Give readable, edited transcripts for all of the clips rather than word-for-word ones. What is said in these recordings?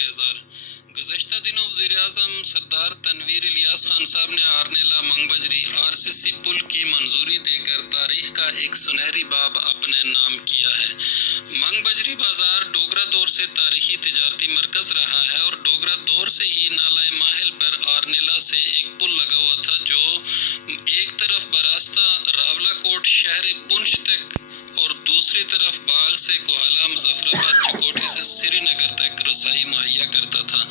کا اظہار۔ گزشتہ دنوں وزیراعظم سردار تنویر الیاس خان صاحب نے آرنیلا منگ بجری RCC پل کی منظوری دے کر تاریخ کا ایک سنہری باب اپنے نام کیا ہے۔ منگ بجری بازار ڈوگرا دور سے تاریخی تجارتی مرکز رہا ہے اور ڈوگرا دور سے ہی نالہ ماہل پر آرنیلا سے ایک پل لگا ہوا تھا جو ایک طرف براستہ راولہ کوٹ شہر پنچ تک اور دوسری طرف باغ سے کوہالہ مظفرآباد چکوٹھی سے سری نگر تک رسائی مہیا کرتا تھا۔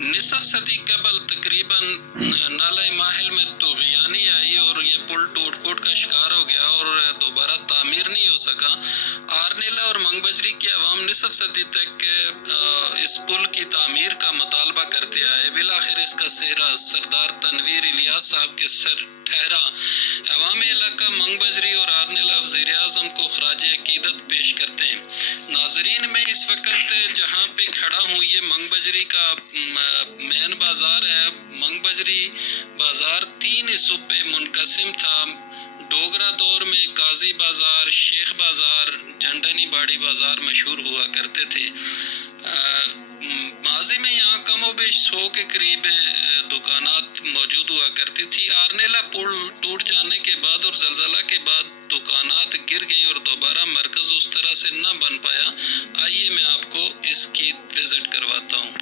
نصف صدی قبل تقریباً نالہ ماہل میں طغیانی آئی اور یہ پل ٹوٹ پھوٹ کا شکار ہو گیا اور دوبارہ تعمیر نہیں ہو سکا۔ آرنیلا اور منگ بجری کے عوام نصف صدی تک اس پل کی تعمیر کا مطالبہ کرتے آئے۔ بالآخر اس کا سہرا سردار تنویر الیاس صاحب کے سر ٹھہرا۔ عوام علاقہ منگ بجری اور آرنیلا وزیر اعظم کو خراج عقیدت پیش کرتے ہیں۔ ناظرین، میں اس وقت جہاں پہ کھڑا ہوں یہ منگ بجری کا مین بازار ہے۔ منگ بجری بازار 3 حصوں پہ منقسم تھا۔ ڈوگرا دور میں قاضی بازار، شیخ بازار، جھنڈانی باڑی بازار مشہور ہوا کرتے تھے۔ ماضی میں یہاں کم و بیش 100 کے قریب دکانات موجود ہوا کرتی تھی۔ آرنیلا پل ٹوٹ جانے کے بعد اور زلزلہ کے بعد دکانات گر گئی اور دوبارہ مرکز اس طرح سے نہ بن پایا۔ آئیے میں آپ کو اس کی وزٹ کرواتا ہوں۔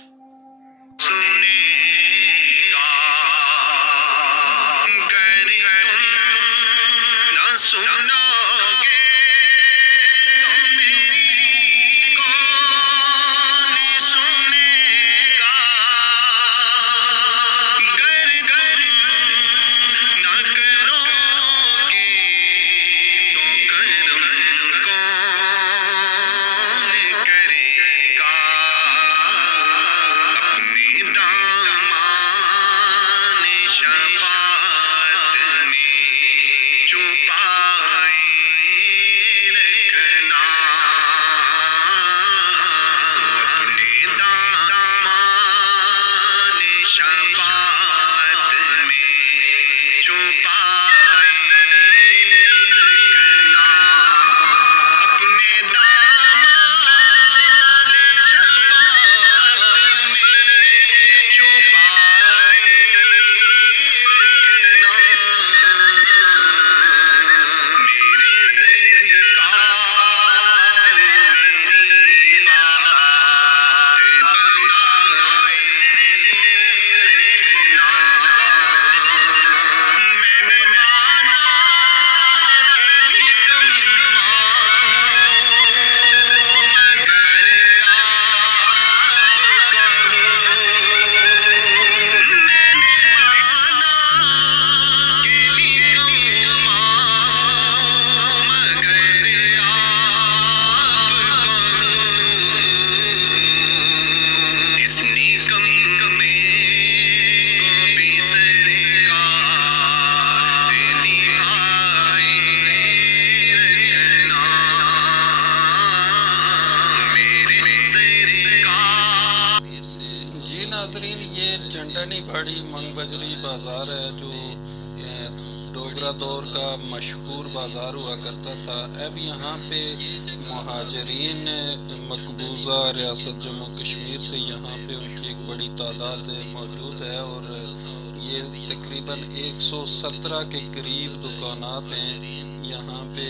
ناظرین، یہ جھنڈانی باڑی منگ بجری بازار ہے جو ڈوگرا دور کا مشہور بازار ہوا کرتا تھا۔ اب یہاں پہ مہاجرین مقبوضہ ریاست جموں کشمیر سے یہاں پہ ان کی ایک بڑی تعداد موجود ہے اور یہ تقریباً 117 کے قریب دکانات ہیں۔ یہاں پہ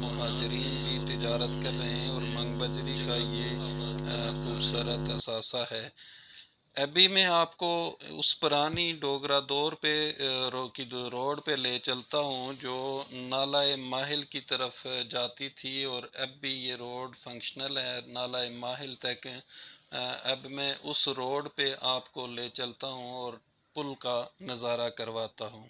مہاجرین بھی تجارت کر رہے ہیں اور منگ بجری کا یہ خوبصورت اثاثہ ہے۔ ابھی میں آپ کو اس پرانی ڈوگرا دور پہ روڈ پہ لے چلتا ہوں جو نالہ ماہل کی طرف جاتی تھی اور اب بھی یہ روڈ فنکشنل ہے نالہ ماہل تک۔ اب میں اس روڈ پہ آپ کو لے چلتا ہوں اور پل کا نظارہ کرواتا ہوں۔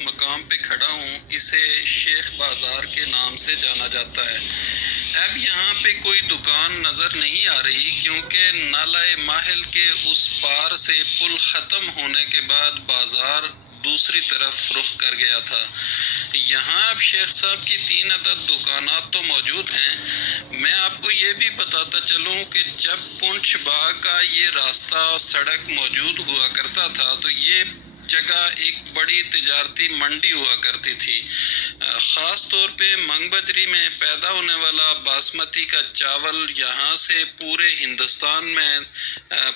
مقام پہ کھڑا ہوں، اسے شیخ بازار کے نام سے جانا جاتا ہے۔ اب یہاں پہ کوئی دکان نظر نہیں آ رہی کیونکہ نالہ ماہل کے اس پار سے پل ختم ہونے کے بعد بازار دوسری طرف رخ کر گیا تھا۔ یہاں اب شیخ صاحب کی 3 عدد دکانات تو موجود ہیں۔ میں آپ کو یہ بھی بتاتا چلوں کہ جب پونچھ باغ کا یہ راستہ اور سڑک موجود ہوا کرتا تھا تو یہ جگہ ایک بڑی تجارتی منڈی ہوا کرتی تھی۔ خاص طور پہ منگ بجری میں پیدا ہونے والا باسمتی کا چاول یہاں سے پورے ہندوستان میں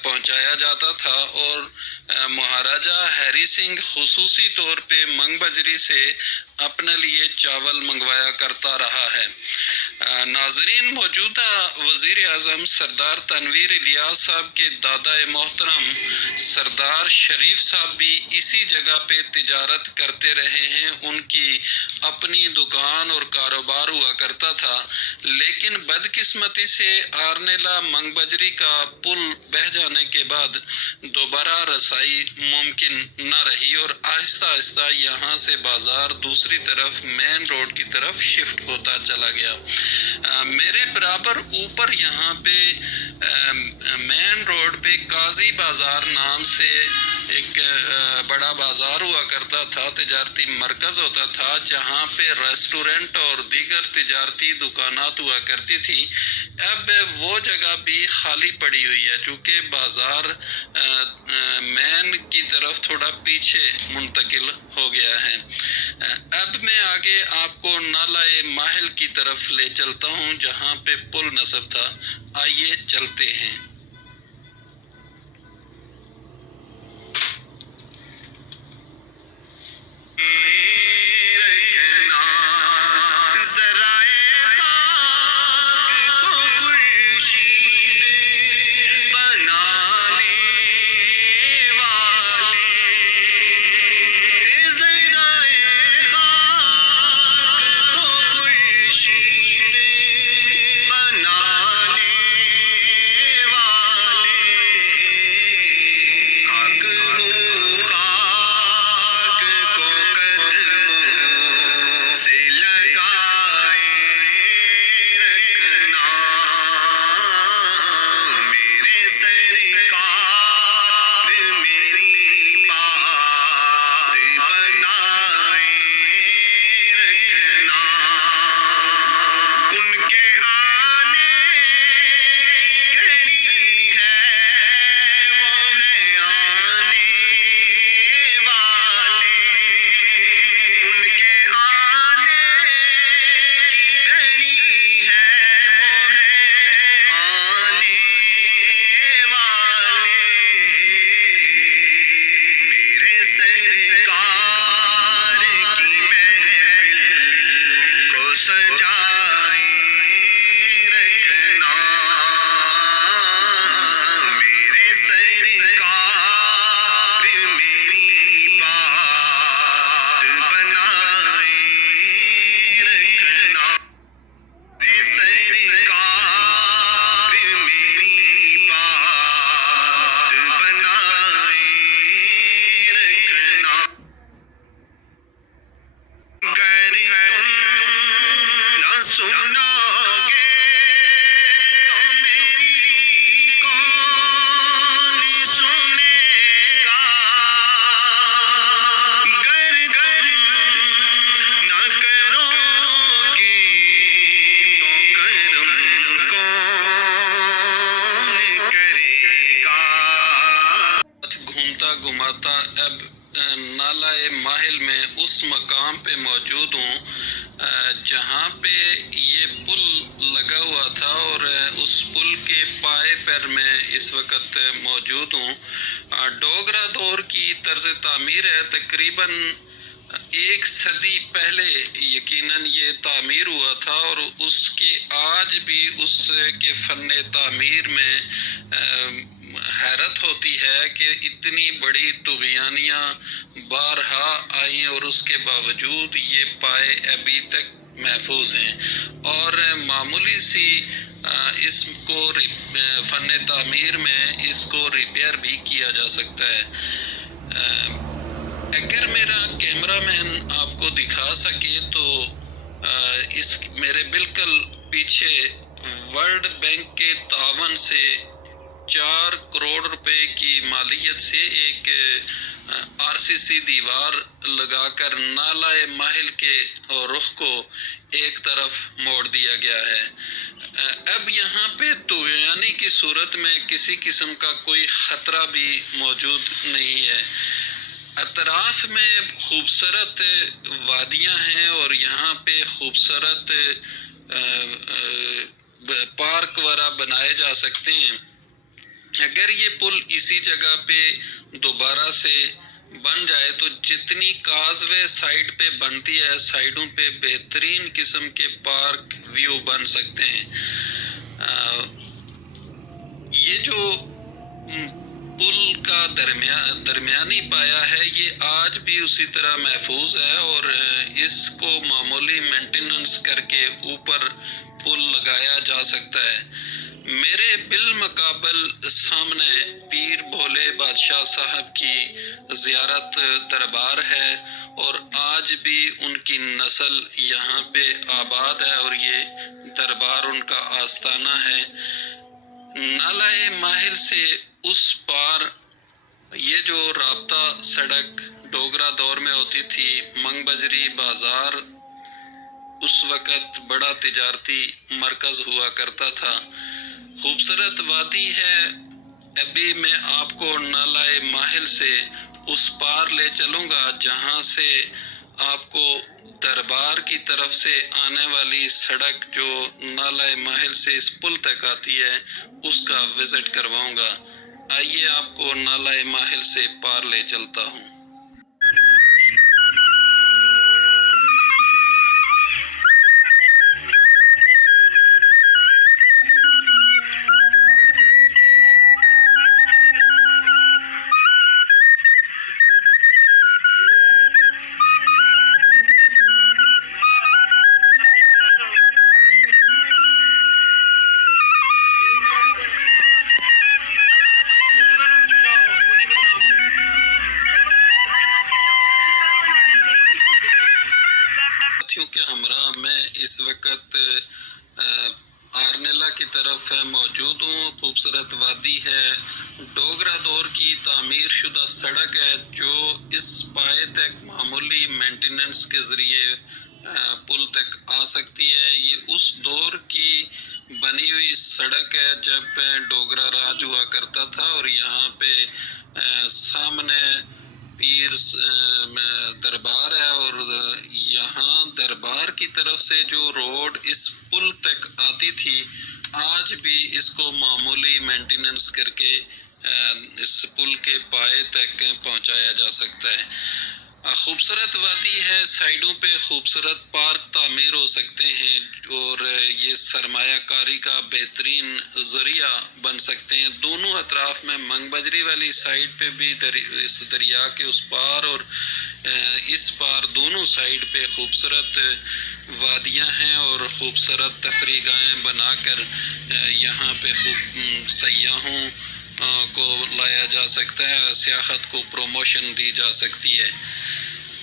پہنچایا جاتا تھا اور مہاراجہ ہیری سنگھ خصوصی طور پہ منگ بجری سے اپنے لیے چاول منگوایا کرتا رہا ہے۔ ناظرین، موجودہ وزیر اعظم سردار تنویر الیاس صاحب کے دادا محترم سردار شریف صاحب بھی اسی جگہ پہ تجارت کرتے رہے ہیں۔ ان کی اپنی دکان اور کاروبار ہوا کرتا تھا، لیکن بدقسمتی سے آرنیلا منگ بجری کا پل بہہ جانے کے بعد دوبارہ رسائی ممکن نہ رہی اور آہستہ آہستہ یہاں سے بازار دوسری طرف مین روڈ کی طرف شفٹ ہوتا چلا گیا۔ میرے برابر اوپر یہاں پہ مین روڈ پہ قاضی بازار نام سے ایک بڑا بازار ہوا کرتا تھا، تجارتی مرکز ہوتا تھا جہاں پہ ریسٹورنٹ اور دیگر تجارتی دکانات ہوا کرتی تھی۔ اب وہ جگہ بھی خالی پڑی ہوئی ہے چونکہ بازار مین کی طرف تھوڑا پیچھے منتقل ہو گیا ہے۔ اب میں آگے آپ کو نالہ ماہل کی طرف لے چلتا ہوں جہاں پہ پل نصب تھا۔ آئیے چلتے ہیں۔ گھماتا اب نالہ ماہل میں اس مقام پہ موجود ہوں جہاں پہ یہ پل لگا ہوا تھا اور اس پل کے پائے پر میں اس وقت موجود ہوں۔ ڈوگرا دور کی طرز تعمیر ہے، تقریباً 1 صدی پہلے یقیناً یہ تعمیر ہوا تھا اور اس کے آج بھی اس کے فن تعمیر میں حیرت ہوتی ہے کہ اتنی بڑی طغیانیاں بارہا آئیں اور اس کے باوجود یہ پائے ابھی تک محفوظ ہیں اور معمولی سی اس کو فن تعمیر میں اس کو ریپیئر بھی کیا جا سکتا ہے۔ اگر میرا کیمرہ مین آپ کو دکھا سکے تو اس میرے بالکل پیچھے ورلڈ بینک کے تعاون سے 4 کروڑ روپے کی مالیت سے ایک RCC دیوار لگا کر نالہ ماہل کے رخ کو ایک طرف موڑ دیا گیا ہے۔ اب یہاں پہ طغیانی کی صورت میں کسی قسم کا کوئی خطرہ بھی موجود نہیں ہے۔ اطراف میں خوبصورت وادیاں ہیں اور یہاں پہ خوبصورت پارک وغیرہ بنائے جا سکتے ہیں۔ اگر یہ پل اسی جگہ پہ دوبارہ سے بن جائے تو جتنی کازوے سائڈ پہ بنتی ہے، سائڈوں پہ بہترین قسم کے پارک ویو بن سکتے ہیں۔ یہ جو پل کا درمیانی پایا ہے یہ آج بھی اسی طرح محفوظ ہے اور اس کو معمولی مینٹیننس کر کے اوپر پل لگایا جا سکتا ہے۔ میرے بالمقابل سامنے پیر بھولے بادشاہ صاحب کی زیارت دربار ہے اور آج بھی ان کی نسل یہاں پہ آباد ہے اور یہ دربار ان کا آستانہ ہے۔ نالہ ماہل سے اس پار یہ جو رابطہ سڑک ڈوگرا دور میں ہوتی تھی، منگ بجری بازار اس وقت بڑا تجارتی مرکز ہوا کرتا تھا۔ خوبصورت وادی ہے۔ ابھی میں آپ کو نالہ ماہل سے اس پار لے چلوں گا جہاں سے آپ کو دربار کی طرف سے آنے والی سڑک جو نالہ ماہل سے اس پل تک آتی ہے اس کا وزٹ کرواؤں گا۔ آئیے آپ کو نالہ ماہل سے پار لے چلتا ہوں۔ کے ہمراہ میں اس وقت آرنیلا کی طرف موجود ہوں۔ خوبصورت وادی ہے، ڈوگرا دور کی تعمیر شدہ سڑک ہے جو اس پائے تک معمولی مینٹیننس کے ذریعے پل تک آ سکتی ہے۔ یہ اس دور کی بنی ہوئی سڑک ہے جب ڈوگرا راج ہوا کرتا تھا اور یہاں پہ سامنے پیر دربار ہے اور یہاں دربار کی طرف سے جو روڈ اس پل تک آتی تھی آج بھی اس کو معمولی مینٹیننس کر کے اس پل کے پائے تک پہنچایا جا سکتا ہے۔ خوبصورت وادی ہے، سائیڈوں پہ خوبصورت پارک تعمیر ہو سکتے ہیں اور یہ سرمایہ کاری کا بہترین ذریعہ بن سکتے ہیں۔ دونوں اطراف میں منگ بجری والی سائیڈ پہ بھی اس دریا کے اس پار اور اس پار دونوں سائیڈ پہ خوبصورت وادیاں ہیں اور خوبصورت تفریح گاہیں بنا کر یہاں پہ سیاحوں کو لایا جا سکتا ہے، سیاحت کو پروموشن دی جا سکتی ہے۔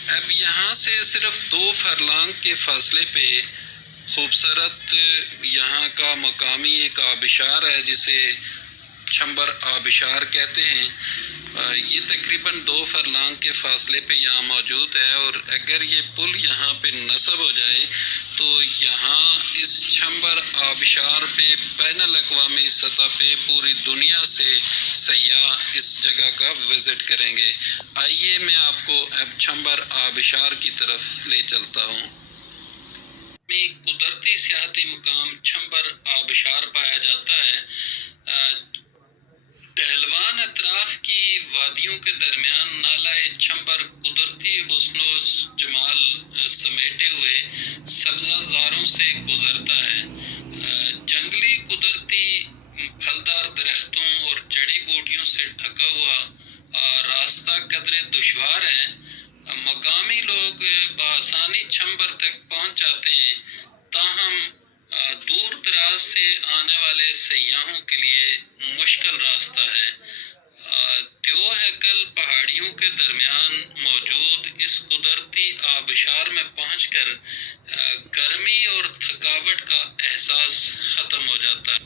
اب یہاں سے صرف 2 فرلانگ کے فاصلے پہ خوبصورت یہاں کا مقامی ایک آبشار ہے جسے چھمبر آبشار کہتے ہیں۔ یہ تقریباً 2 فرلانگ کے فاصلے پہ یہاں موجود ہے اور اگر یہ پل یہاں پہ نصب ہو جائے تو یہاں اس چھمبر آبشار پہ بین الاقوامی سطح پہ پوری دنیا سے سیاح اس جگہ کا وزٹ کریں گے۔ آئیے میں آپ کو اب چھمبر آبشار کی طرف لے چلتا ہوں۔ قدرتی سیاحتی مقام چھمبر آبشار پایا جاتا ہے۔ ڈہلوان اطراف کی وادیوں کے درمیان نالہ چھمبر قدرتی حسن و جمال سمیٹے ہوئے سبزہ زاروں سے گزرتا ہے۔ جنگلی قدرتی پھلدار درختوں اور جڑی بوٹیوں سے ڈھکا ہوا راستہ قدرے دشوار ہے۔ مقامی لوگ بآسانی چھمبر تک پہنچ جاتے ہیں، تاہم دور دراز سے آنے والے سیاحوں کے لیے مشکل راستہ ہے۔ دیو ہیکل پہاڑیوں کے درمیان موجود اس قدرتی آبشار میں پہنچ کر گرمی اور تھکاوٹ کا احساس ختم ہو جاتا ہے۔